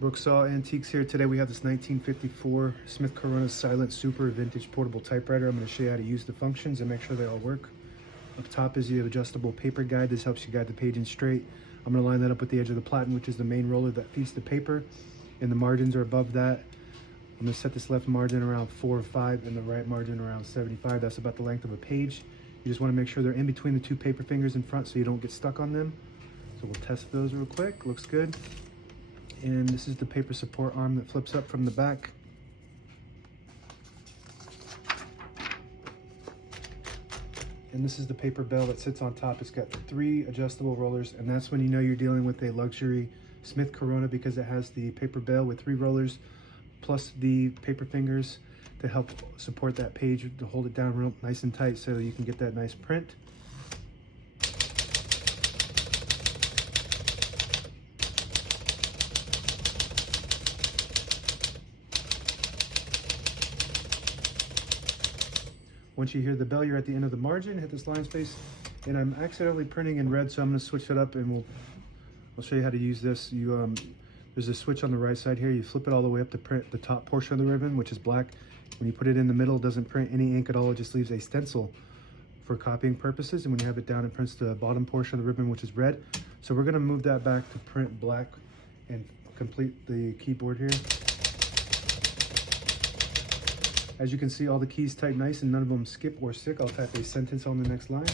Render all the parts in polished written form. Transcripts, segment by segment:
Brooksaw Antiques here. Today we have this 1954 Smith Corona Silent Super Vintage Portable Typewriter. I'm going to show you how to use the functions and make sure they all work. Up top is the adjustable paper guide. This helps you guide the page in straight. I'm going to line that up with the edge of the platen, which is the main roller that feeds the paper, and the margins are above that. I'm going to set this left margin around 4 or 5 and the right margin around 75. That's about the length of a page. You just want to make sure they're in between the two paper fingers in front so you don't get stuck on them. So we'll test those real quick. Looks good. And this is the paper support arm that flips up from the back. And this is the paper bell that sits on top. It's got 3 adjustable rollers, and that's when you know you're dealing with a luxury Smith Corona, because it has the paper bell with 3 rollers plus the paper fingers to help support that page, to hold it down real nice and tight so you can get that nice print. Once you hear the bell, you're at the end of the margin. Hit this line space, and I'm accidentally printing in red, so I'm going to switch it up, and I'll show you how to use this. There's a switch on the right side here. You flip it all the way up to print the top portion of the ribbon, which is black. When you put it in the middle, it doesn't print any ink at all. It just leaves a stencil for copying purposes. And when you have it down, it prints the bottom portion of the ribbon, which is red. So we're going to move that back to print black and complete the keyboard here. As you can see, all the keys type nice and none of them skip or stick. I'll type a sentence on the next line.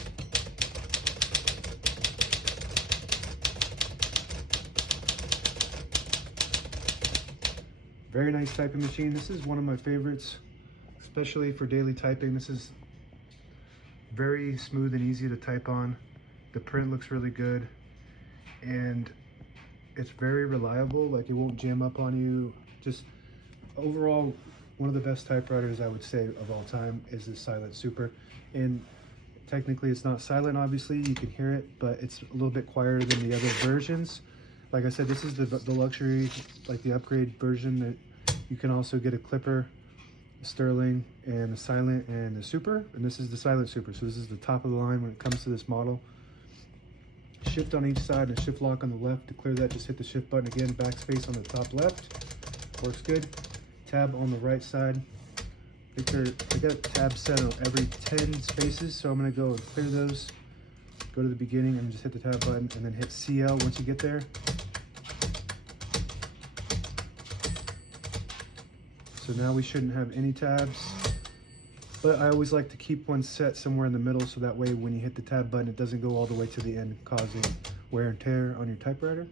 Very nice typing machine. This is one of my favorites, especially for daily typing. This is very smooth and easy to type on. The print looks really good, and it's very reliable. Like, it won't jam up on you. Just overall, one of the best typewriters, I would say, of all time is the Silent Super. And technically it's not silent, obviously, you can hear it, but it's a little bit quieter than the other versions. Like I said, this is the luxury, like the upgrade version. That you can also get a clipper, a Sterling, and the Silent and the Super. And this is the Silent Super, so this is the top of the line when it comes to this model. Shift on each side and shift lock on the left. To clear that, just hit the shift button again. Backspace on the top left. Works good. Tab on the right side. I got tabs set on every 10 spaces, so I'm going to go and clear those. Go to the beginning and just hit the tab button, and then hit CL once you get there. So now we shouldn't have any tabs, but I always like to keep one set somewhere in the middle, so that way when you hit the tab button, it doesn't go all the way to the end, causing wear and tear on your typewriter.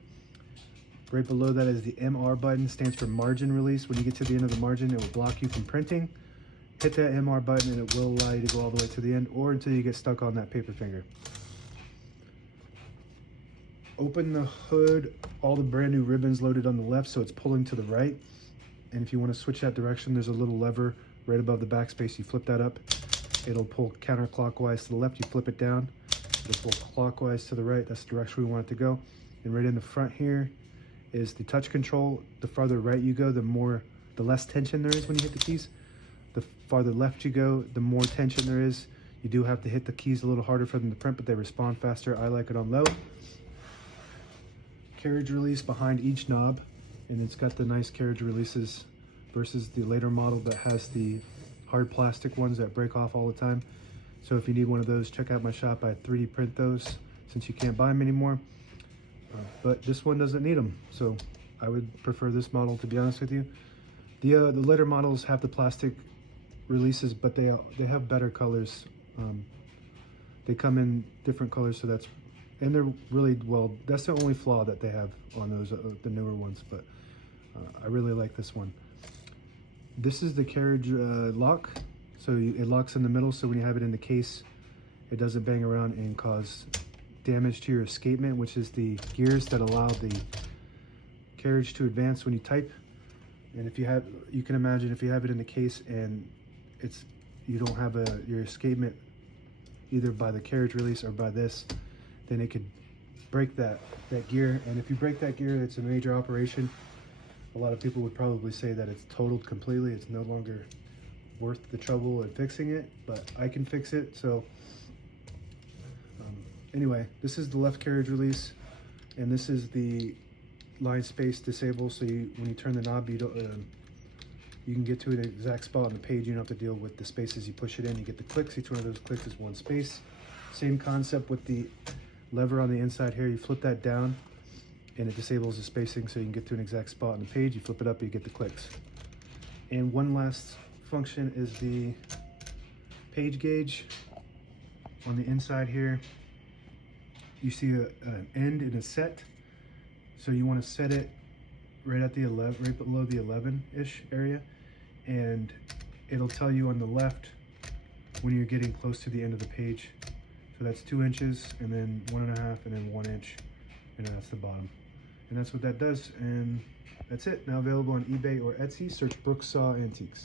Right below that is the MR button, stands for margin release. When you get to the end of the margin, it will block you from printing. Hit that MR button and it will allow you to go all the way to the end, or until you get stuck on that paper finger. Open the hood, all the brand new ribbons loaded on the left, so it's pulling to the right. And if you want to switch that direction, there's a little lever right above the backspace. You flip that up, it'll pull counterclockwise to the left. You flip it down, it'll pull clockwise to the right. That's the direction we want it to go. And right in the front here is the touch control. The farther right you go, the less tension there is when you hit the keys. The farther left you go, the more tension there is. You do have to hit the keys a little harder for them to print, but they respond faster. I like it on low. Carriage release behind each knob, and it's got the nice carriage releases versus the later model that has the hard plastic ones that break off all the time. So if you need one of those, check out my shop. I 3D print those since you can't buy them anymore. But this one doesn't need them, so I would prefer this model, to be honest with you. The later models have the plastic releases, but they have better colors. They come in different colors, so and they're really well. That's the only flaw that they have on those the newer ones, but I really like this one. This is the carriage lock, so it locks in the middle, so when you have it in the case, it doesn't bang around and cause damage to your escapement, which is the gears that allow the carriage to advance when you type. And if you can imagine if you have it in the case and you don't have your escapement either by the carriage release or by this, then it could break that gear. And if you break that gear, it's a major operation. A lot of people would probably say that it's totaled completely. It's no longer worth the trouble in fixing it, but I can fix it. So anyway, this is the left carriage release, and this is the line space disable, so when you turn the knob, you don't you can get to an exact spot on the page. You don't have to deal with the spaces you push it in. You get the clicks. Each one of those clicks is one space. Same concept with the lever on the inside here. You flip that down and it disables the spacing so you can get to an exact spot on the page. You flip it up, you get the clicks. And one last function is the page gauge. On the inside here, you see an end and a set. So you want to set it right at the 11, right below the 11-ish area, and it'll tell you on the left when you're getting close to the end of the page. So that's 2 inches, and then 1.5, and then 1 inch, and then that's the bottom. And that's what that does, and that's it. Now available on eBay or Etsy. Search Brooksaw Antiques.